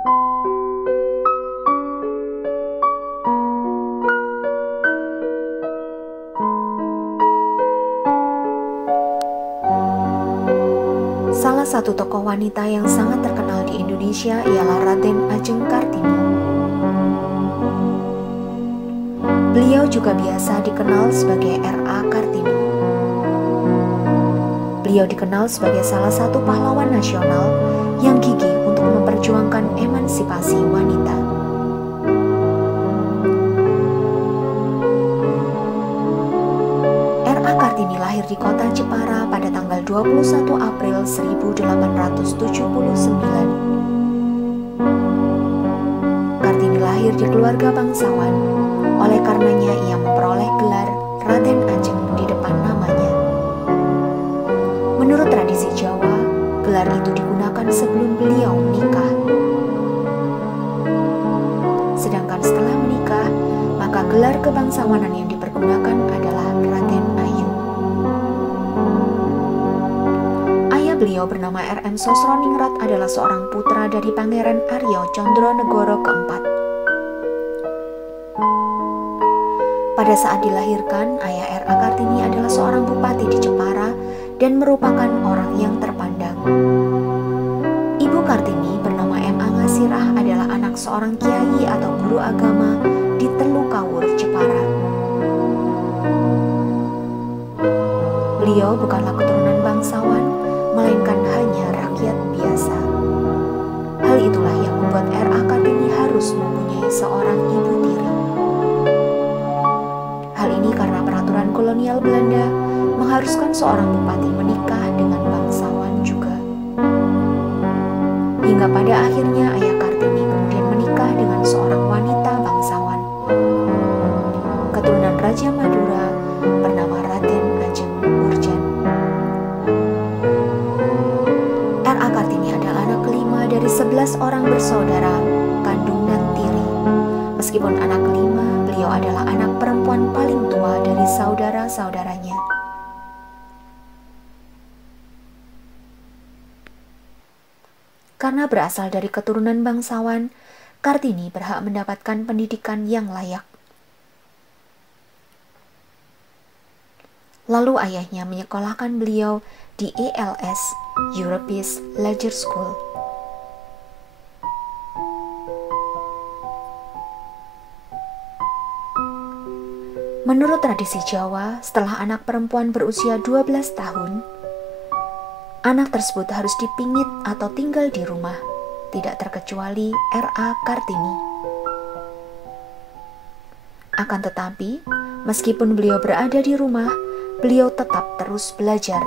Salah satu tokoh wanita yang sangat terkenal di Indonesia ialah Raden Ajeng Kartini. Beliau juga biasa dikenal sebagai R.A. Kartini. Beliau dikenal sebagai salah satu pahlawan nasional yang gigih untuk memperjuangkan emansipasi wanita. R.A. Kartini lahir di kota Jepara pada tanggal 21 April 1879. Kartini lahir di keluarga bangsawan, oleh karenanya ia memperoleh gelar Raden Ajeng di depan namanya. Menurut tradisi Jawa, gelar itu digunakan sebelum beliau menikah. Sedangkan setelah menikah, maka gelar kebangsawanan yang dipergunakan adalah Raden Ayu. Ayah beliau bernama R.M. Sosroningrat adalah seorang putra dari Pangeran Arya Condronegoro keempat. Pada saat dilahirkan, ayah R.A. Kartini adalah seorang bupati di Jepara dan merupakan orang yang terpandang. Ibu Kartini bernama M.A. Ngasirah adalah anak seorang kiai atau guru agama di Telukawur, Jepara. Beliau bukanlah keturunan bangsawan, melainkan hanya rakyat biasa. Hal itulah yang membuat R.A. Kartini harus mempunyai seorang ibu tiri. Hal ini karena peraturan kolonial Belanda mengharuskan seorang bupati menikah dengan bangsawan juga. Hingga pada akhirnya ayah Kartini kemudian menikah dengan seorang wanita bangsawan, keturunan Raja Madura bernama Raden Ajeng Urjan. R.A. Kartini adalah anak kelima dari 11 orang bersaudara kandung dan tiri. Meskipun anak kelima, beliau adalah anak perempuan paling tua dari saudara-saudaranya. Karena berasal dari keturunan bangsawan, Kartini berhak mendapatkan pendidikan yang layak. Lalu ayahnya menyekolahkan beliau di ELS, Europese Leisure School. Menurut tradisi Jawa, setelah anak perempuan berusia 12 tahun, anak tersebut harus dipingit atau tinggal di rumah, tidak terkecuali R.A. Kartini. Akan tetapi, meskipun beliau berada di rumah, beliau tetap terus belajar.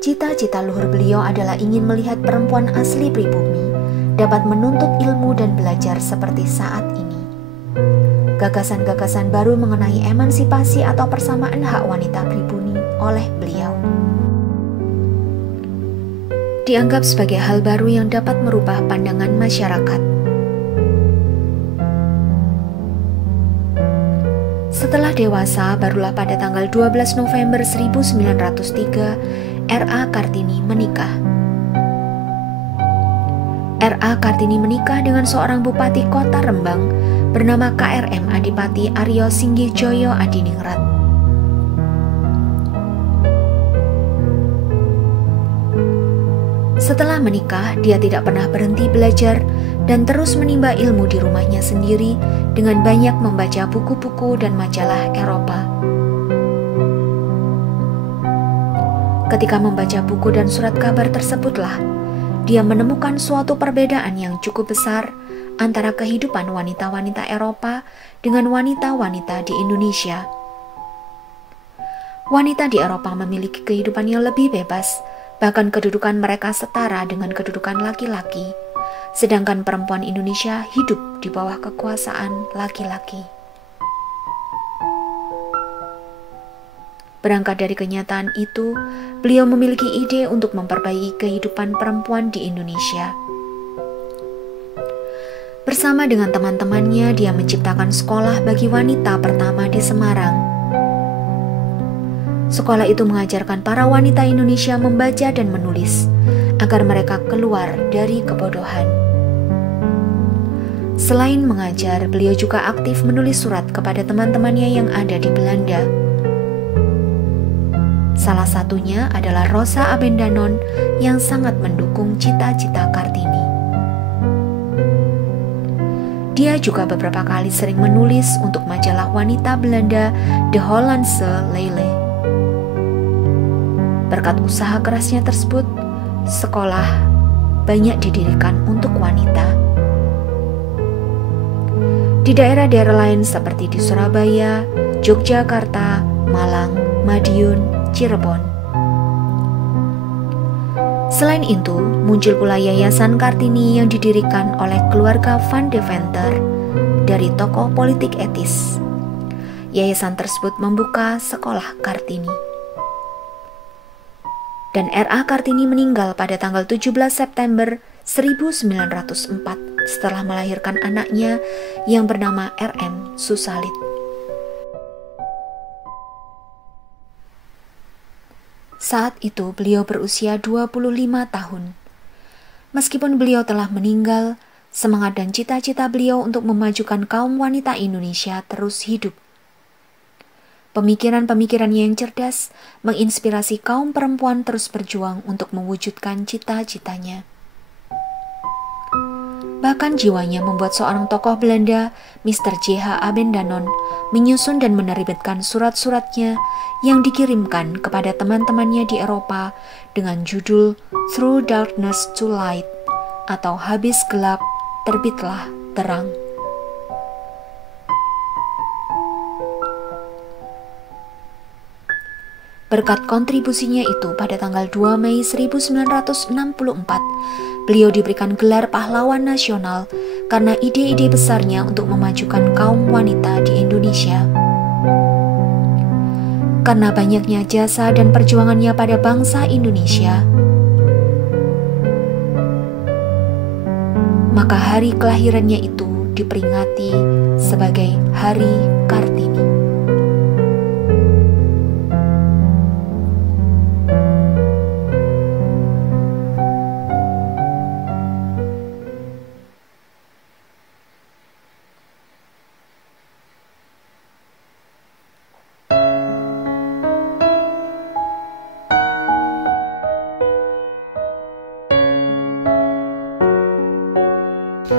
Cita-cita luhur beliau adalah ingin melihat perempuan asli pribumi dapat menuntut ilmu dan belajar seperti saat ini. Gagasan-gagasan baru mengenai emansipasi atau persamaan hak wanita pribumi oleh beliau dianggap sebagai hal baru yang dapat merubah pandangan masyarakat. Setelah dewasa, barulah pada tanggal 12 November 1903, R.A. Kartini menikah. R.A. Kartini menikah dengan seorang bupati kota Rembang bernama K.R.M. Adipati Aryo Singgihjoyo Adiningrat. Setelah menikah, dia tidak pernah berhenti belajar dan terus menimba ilmu di rumahnya sendiri dengan banyak membaca buku-buku dan majalah Eropa. Ketika membaca buku dan surat kabar tersebutlah, dia menemukan suatu perbedaan yang cukup besar antara kehidupan wanita-wanita Eropa dengan wanita-wanita di Indonesia. Wanita di Eropa memiliki kehidupan yang lebih bebas, bahkan kedudukan mereka setara dengan kedudukan laki-laki, sedangkan perempuan Indonesia hidup di bawah kekuasaan laki-laki. Berangkat dari kenyataan itu, beliau memiliki ide untuk memperbaiki kehidupan perempuan di Indonesia. Bersama dengan teman-temannya, dia menciptakan sekolah bagi wanita pertama di Semarang. Sekolah itu mengajarkan para wanita Indonesia membaca dan menulis, agar mereka keluar dari kebodohan. Selain mengajar, beliau juga aktif menulis surat kepada teman-temannya yang ada di Belanda. Salah satunya adalah Rosa Abendanon yang sangat mendukung cita-cita Kartini. Dia juga beberapa kali sering menulis untuk majalah wanita Belanda De Hollandse Lelie. Berkat usaha kerasnya tersebut, sekolah banyak didirikan untuk wanita. Di daerah-daerah lain seperti di Surabaya, Yogyakarta, Malang, Madiun, Cirebon. Selain itu, muncul pula Yayasan Kartini yang didirikan oleh keluarga Van Deventer dari tokoh politik etis. Yayasan tersebut membuka sekolah Kartini. Dan R.A. Kartini meninggal pada tanggal 17 September 1904 setelah melahirkan anaknya yang bernama R.M. Susalit. Saat itu beliau berusia 25 tahun. Meskipun beliau telah meninggal, semangat dan cita-cita beliau untuk memajukan kaum wanita Indonesia terus hidup. Pemikiran-pemikirannya yang cerdas menginspirasi kaum perempuan terus berjuang untuk mewujudkan cita-citanya. Bahkan jiwanya membuat seorang tokoh Belanda, Mr. J.H. Abendanon, menyusun dan menerbitkan surat-suratnya yang dikirimkan kepada teman-temannya di Eropa dengan judul Through Darkness to Light atau Habis Gelap, Terbitlah Terang. Berkat kontribusinya itu, pada tanggal 2 Mei 1964, beliau diberikan gelar pahlawan nasional karena ide-ide besarnya untuk memajukan kaum wanita di Indonesia. Karena banyaknya jasa dan perjuangannya pada bangsa Indonesia, maka hari kelahirannya itu diperingati sebagai Hari Kartini.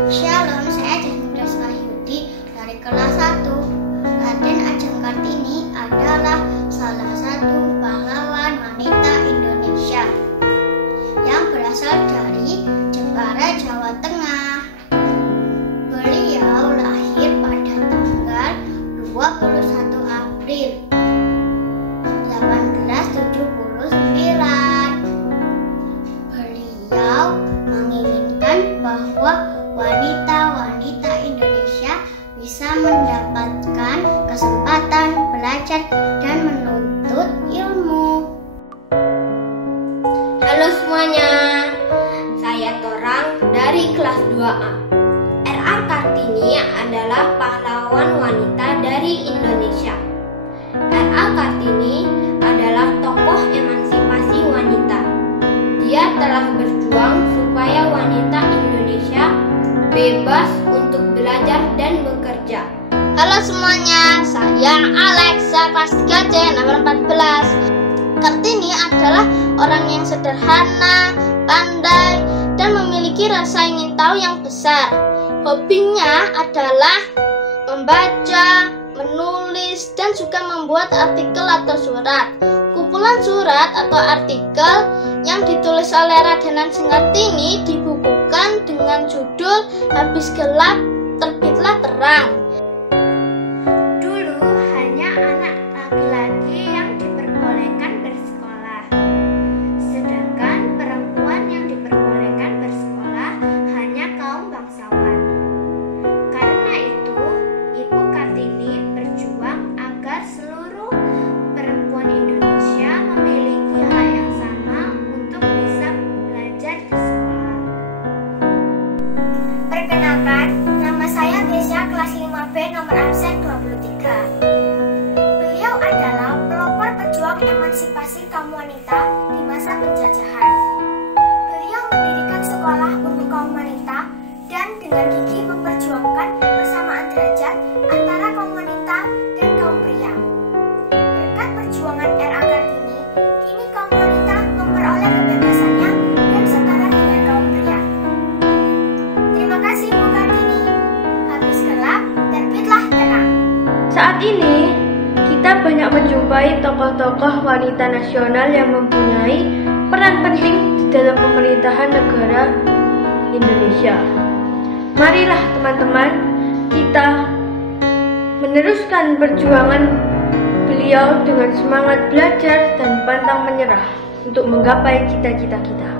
Shalom, saya Ajeng Wahyudi dari kelas 1. Raden Ajeng Kartini adalah salah satu pahlawan wanita Indonesia yang berasal dari Jepara, Jawa Tengah. Beliau lahir pada tanggal 21 April 1879. Beliau menginginkan bahwa wanita-wanita Indonesia bisa mendapatkan kesempatan belajar dan menuntut ilmu. Halo semuanya, saya Torang dari kelas 2A. R.A. Kartini adalah pahlawan wanita dari Indonesia. R.A. Kartini adalah tokoh emansipasi wanita. Dia telah berjuang supaya wanita Indonesia bebas untuk belajar dan bekerja. Halo semuanya, saya Alexa kelas 3C nomor 14. Kartini adalah orang yang sederhana, pandai, dan memiliki rasa ingin tahu yang besar. Hobinya adalah membaca, menulis, dan juga membuat artikel atau surat. Kumpulan surat atau artikel yang ditulis oleh Raden Ajeng Kartini dibukukan dengan judul Habis Gelap, Terbitlah Terang. Dulu hanya anak laki-laki yang diperbolehkan bersekolah, sedangkan perempuan yang diperbolehkan bersekolah hanya kaum bangsawan. Karena itu, Ibu Kartini berjuang agar seluruh perempuan Indonesia memiliki hak yang sama untuk bisa belajar di sekolah. Perkenalkan, nama saya Desya kelas 5 emansipasi kaum wanita di masa penjajahan. Beliau mendirikan sekolah untuk kaum wanita dan dengan gigih memperjuangkan persamaan derajat antara kaum wanita dan kaum pria. Berkat perjuangan R.A. Kartini, kini kaum wanita memperoleh kebebasannya dan setara dengan kaum pria. Terima kasih Bu Kartini. Habis gelap, terbitlah terang. Saat ini, kita banyak menjumpai tokoh-tokoh wanita nasional yang mempunyai peran penting di dalam pemerintahan negara Indonesia. Marilah teman-teman, kita meneruskan perjuangan beliau dengan semangat belajar dan pantang menyerah untuk menggapai cita-cita kita.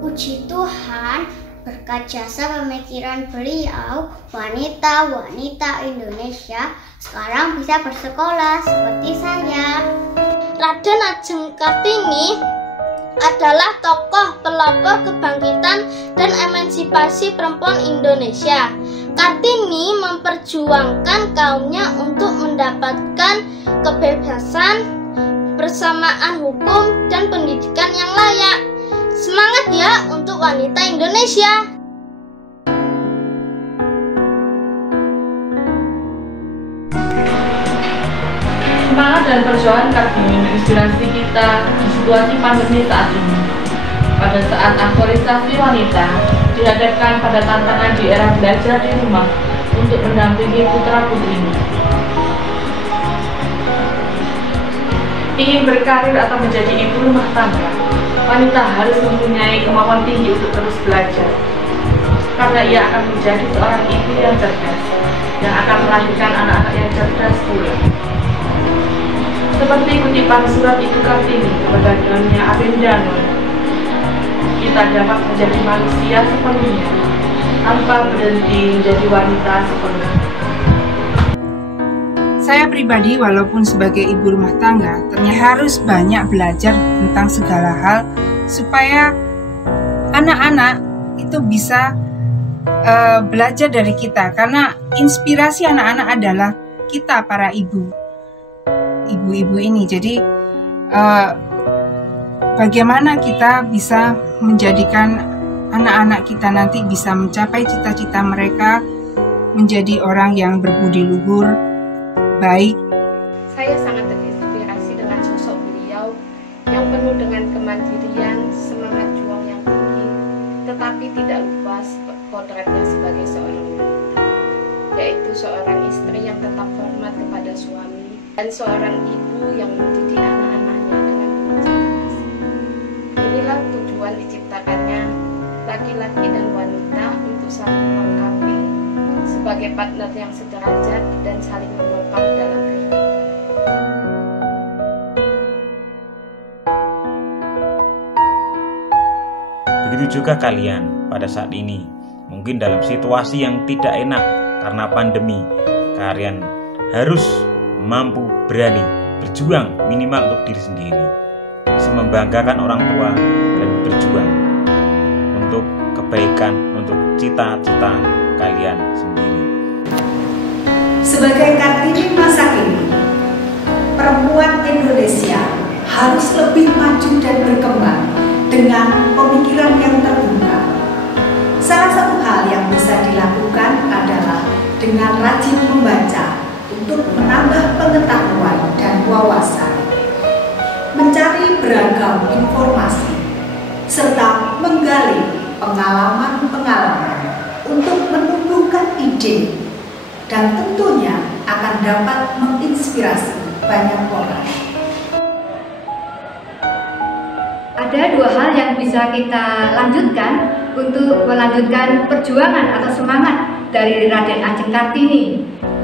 Puji Tuhan, berkat jasa pemikiran beliau, wanita-wanita Indonesia sekarang bisa bersekolah seperti saya. Raden Ajeng Kartini adalah tokoh pelopor kebangkitan dan emansipasi perempuan Indonesia. Kartini memperjuangkan kaumnya untuk mendapatkan kebebasan, persamaan hukum, dan pendidikan yang layak. Semangat ya untuk wanita Indonesia! Semangat dan perjuangan Kartini menginspirasi kita di situasi pandemi saat ini. Pada saat aktualisasi wanita dihadapkan pada tantangan di era belajar di rumah untuk mendampingi putra-putrinya. Ingin berkarir atau menjadi ibu rumah tangga, wanita harus mempunyai kemampuan tinggi untuk terus belajar. Karena ia akan menjadi seorang ibu yang cerdas, yang akan melahirkan anak-anak yang cerdas pula. Seperti kutipan surat Ibu Kartini kepada Nyonya Arindanon, kita dapat menjadi manusia sepenuhnya, tanpa berhenti menjadi wanita sepenuhnya. Saya pribadi walaupun sebagai ibu rumah tangga, ternyata harus banyak belajar tentang segala hal supaya anak-anak itu bisa belajar dari kita, karena inspirasi anak-anak adalah kita para ibu-ibu ini. Jadi bagaimana kita bisa menjadikan anak-anak kita nanti bisa mencapai cita-cita mereka, menjadi orang yang berbudi luhur, baik. Saya sangat terinspirasi dengan sosok beliau yang penuh dengan kemandirian, semangat juang yang tinggi, tetapi tidak lupa potretnya sebagai seorang wanita, yaitu seorang istri yang tetap hormat kepada suami dan seorang ibu yang mendidik anak-anaknya dengan penuh kasih. Inilah tujuan diciptakannya laki-laki dan wanita untuk saling melengkapi sebagai partner yang sederajat dan saling menopang dalam kehidupan. Begitu juga kalian pada saat ini, mungkin dalam situasi yang tidak enak karena pandemi, kalian harus mampu berani berjuang minimal untuk diri sendiri, bisa membanggakan orang tua dan berjuang untuk kebaikan, untuk cita-cita kalian sendiri. Sebagai Kartini masa kini, perempuan Indonesia harus lebih maju dan berkembang dengan pemikiran yang terbuka. Salah satu hal yang bisa dilakukan adalah dengan rajin membaca untuk menambah pengetahuan dan wawasan, mencari beragam informasi, serta menggali pengalaman-pengalaman untuk menumbuhkan ide, dan tentunya akan dapat menginspirasi banyak orang. Ada dua hal yang bisa kita lanjutkan untuk melanjutkan perjuangan atau semangat dari Raden Ajeng Kartini.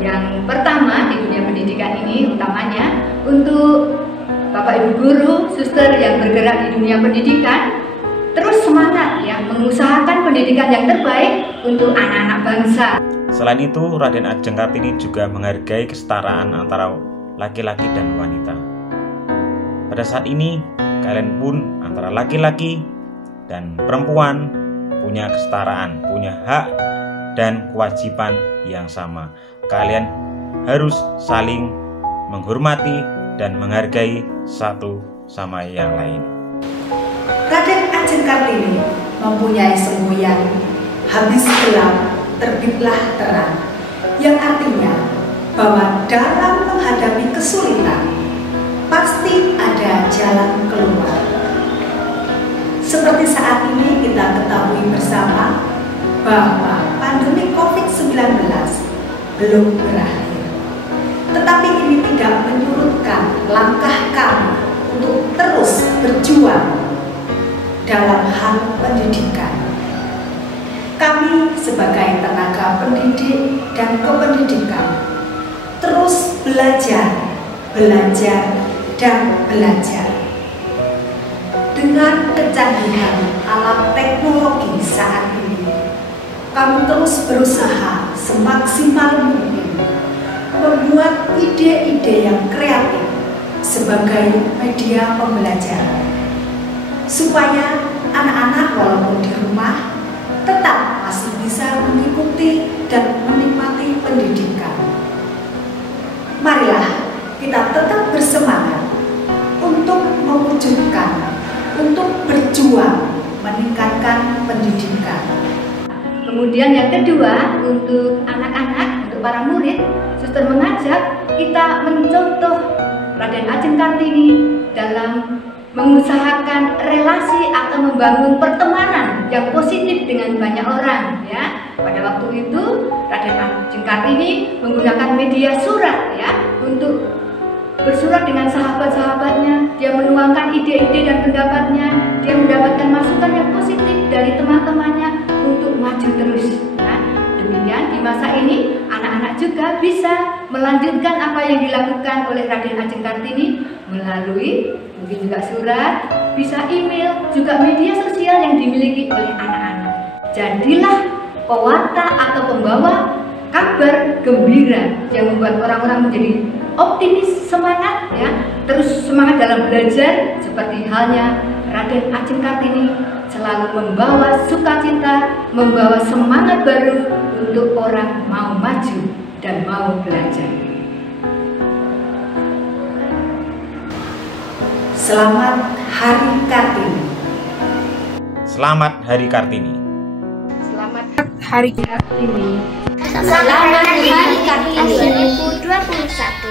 Yang pertama di dunia pendidikan ini utamanya untuk Bapak Ibu guru, suster yang bergerak di dunia pendidikan, terus semangat ya mengusahakan pendidikan yang terbaik untuk anak-anak bangsa. Selain itu, Raden Ajeng Kartini juga menghargai kesetaraan antara laki-laki dan wanita. Pada saat ini, kalian pun antara laki-laki dan perempuan punya kesetaraan, punya hak dan kewajiban yang sama. Kalian harus saling menghormati dan menghargai satu sama yang lain. Raden Ajeng Kartini mempunyai semboyan habis gelap terbitlah terang, yang artinya bahwa dalam menghadapi kesulitan pasti ada jalan keluar. Seperti saat ini kita ketahui bersama bahwa pandemi COVID-19 belum berakhir. Tetapi ini tidak menyurutkan langkah kami untuk terus berjuang dalam hal pendidikan. Kami sebagai tenaga pendidik dan kependidikan terus belajar, dan belajar. Dengan kecanggihan alat teknologi saat ini, kami terus berusaha semaksimal mungkin membuat ide-ide yang kreatif sebagai media pembelajaran, supaya anak-anak walaupun di rumah tetap masih bisa mengikuti dan menikmati pendidikan. Marilah kita tetap bersemangat untuk mewujudkan, untuk berjuang meningkatkan pendidikan. Kemudian yang kedua, untuk anak-anak, untuk para murid, suster mengajak kita mencontoh Raden Ajeng Kartini dalam mengusahakan relasi atau membangun pertemanan yang positif dengan banyak orang, ya. Pada waktu itu Raden Ajeng Kartini menggunakan media surat, ya, untuk bersurat dengan sahabat-sahabatnya. Dia menuangkan ide-ide dan pendapatnya. Dia mendapatkan masukan yang positif dari teman-temannya untuk maju terus, ya. Demikian di masa ini anak-anak juga bisa melanjutkan apa yang dilakukan oleh Raden Ajeng Kartini melalui mungkin juga surat, bisa email, juga media sosial yang dimiliki oleh anak-anak. Jadilah pewarta atau pembawa kabar gembira yang membuat orang-orang menjadi optimis, semangat, ya, terus semangat dalam belajar, seperti halnya Raden Ajeng Kartini selalu membawa sukacita, membawa semangat baru untuk orang mau maju dan mau belajar. Selamat Hari Kartini. Selamat Hari Kartini. Selamat Hari Kartini. Selamat Hari Kartini 2021.